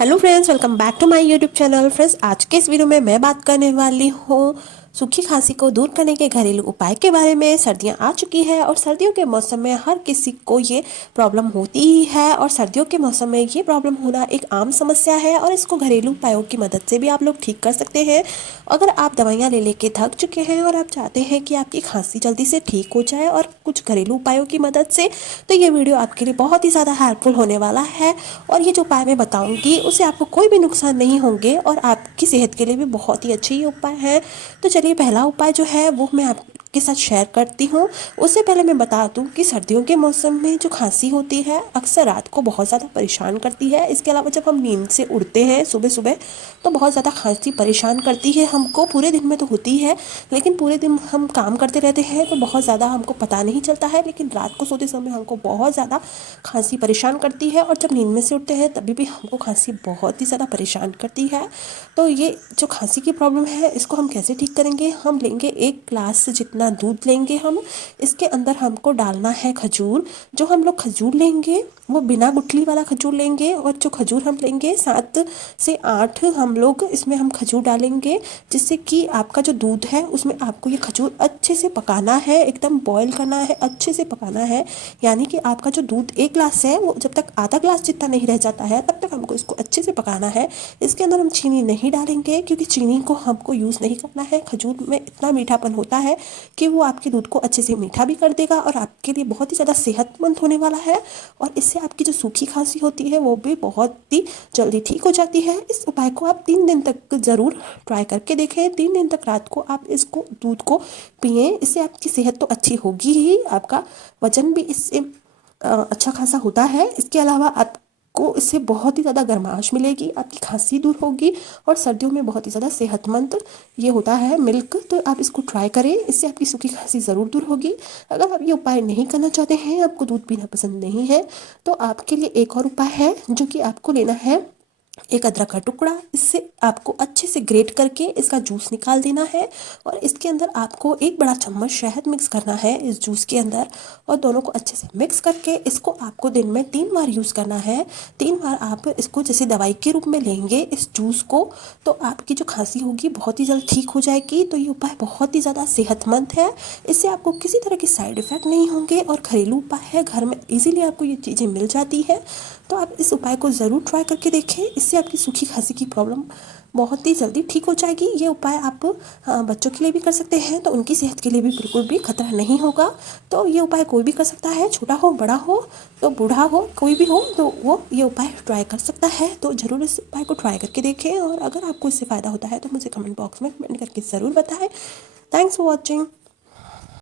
Hello friends, welcome back to my YouTube channel. Friends, आज के इस वीडियो में मैं बात करने वाली हूँ सूखी खांसी को दूर करने के घरेलू उपाय के बारे में। सर्दियाँ आ चुकी है और सर्दियों के मौसम में हर किसी को ये प्रॉब्लम होती ही है और सर्दियों के मौसम में ये प्रॉब्लम होना एक आम समस्या है और इसको घरेलू उपायों की मदद से भी आप लोग ठीक कर सकते हैं। अगर आप दवाइयाँ ले लेके थक चुके हैं और आप चाहते हैं कि आपकी खांसी जल्दी से ठीक हो जाए और कुछ घरेलू उपायों की मदद से, तो ये वीडियो आपके लिए बहुत ही ज़्यादा हेल्पफुल होने वाला है। और ये जो उपाय मैं बताऊंगी उससे आपको कोई भी नुकसान नहीं होंगे और आपकी सेहत के लिए भी बहुत ही अच्छे ये उपाय हैं। तो चलिए, पहला उपाय जो है वो मैं आपके साथ शेयर करती हूँ। उससे पहले मैं बता दूँ कि सर्दियों के मौसम में जो खांसी होती है अक्सर रात को बहुत ज़्यादा परेशान करती है। इसके अलावा जब हम नींद से उठते हैं सुबह सुबह तो बहुत ज़्यादा खांसी परेशान करती है हमको। पूरे दिन में तो होती है, लेकिन पूरे दिन हम काम करते रहते हैं तो बहुत ज़्यादा हमको पता नहीं चलता है, लेकिन रात को सोते समय हमको बहुत ज़्यादा खांसी परेशान करती है और जब नींद में से उठते हैं तभी भी हमको खांसी बहुत ही ज़्यादा परेशान करती है। तो ये जो खांसी की प्रॉब्लम है इसको हम कैसे ठीक करेंगे? हम लेंगे 1 ग्लास जितना दूध लेंगे हम। इसके अंदर हमको डालना है खजूर। जो हम लोग खजूर लेंगे वो बिना गुठली वाला खजूर लेंगे और जो खजूर हम लेंगे 7 से 8 हम लोग इसमें हम खजूर डालेंगे, जिससे कि आपका जो दूध है उसमें आपको ये खजूर अच्छे से पकाना है, एकदम बॉईल करना है, अच्छे से पकाना है। यानी कि आपका जो दूध 1 ग्लास है वो जब तक आधा ग्लास जितना नहीं रह जाता है तब तक हमको इसको अच्छे से पकाना है। इसके अंदर हम चीनी नहीं डालेंगे क्योंकि चीनी को हमको यूज़ नहीं करना है। खजूर में इतना मीठापन होता है कि वो आपके दूध को अच्छे से मीठा भी कर देगा और आपके लिए बहुत ही ज़्यादा सेहतमंद होने वाला है। और इससे आपकी जो सूखी खांसी होती है वो भी बहुत ही जल्दी ठीक हो जाती है। इस उपाय को आप 3 दिन तक ज़रूर ट्राई करके देखें। 3 दिन तक रात को आप इसको दूध को पिएं। इससे आपकी सेहत तो अच्छी होगी ही, आपका वजन भी इससे अच्छा खासा होता है। इसके अलावा आपको इससे बहुत ही ज़्यादा गर्माहट मिलेगी, आपकी खांसी दूर होगी और सर्दियों में बहुत ही ज़्यादा सेहतमंद ये होता है मिल्क। तो आप इसको ट्राई करें, इससे आपकी सूखी खांसी ज़रूर दूर होगी। अगर आप ये उपाय नहीं करना चाहते हैं, आपको दूध पीना पसंद नहीं है, तो आपके लिए एक और उपाय है जो कि आपको लेना है एक अदरक का टुकड़ा। इससे आपको अच्छे से ग्रेट करके इसका जूस निकाल देना है और इसके अंदर आपको 1 बड़ा चम्मच शहद मिक्स करना है इस जूस के अंदर और दोनों को अच्छे से मिक्स करके इसको आपको दिन में 3 बार यूज़ करना है। 3 बार आप इसको जैसे दवाई के रूप में लेंगे इस जूस को, तो आपकी जो खांसी होगी बहुत ही जल्द ठीक हो जाएगी। तो ये उपाय बहुत ही ज़्यादा सेहतमंद है, इससे आपको किसी तरह के साइड इफ़ेक्ट नहीं होंगे और घरेलू उपाय है, घर में इजीली आपको ये चीज़ें मिल जाती है। तो आप इस उपाय को ज़रूर ट्राई करके देखें, इससे आपकी सूखी खांसी की प्रॉब्लम बहुत ही जल्दी ठीक हो जाएगी। ये उपाय आप बच्चों के लिए भी कर सकते हैं, तो उनकी सेहत के लिए भी बिल्कुल भी खतरा नहीं होगा। तो ये उपाय कोई भी कर सकता है, छोटा हो बड़ा हो तो बूढ़ा हो कोई भी हो तो वो ये उपाय ट्राई कर सकता है। तो ज़रूर इस उपाय को ट्राई करके देखें और अगर आपको इससे फ़ायदा होता है तो मुझे कमेंट बॉक्स में कमेंट करके ज़रूर बताएं। Thanks for watching.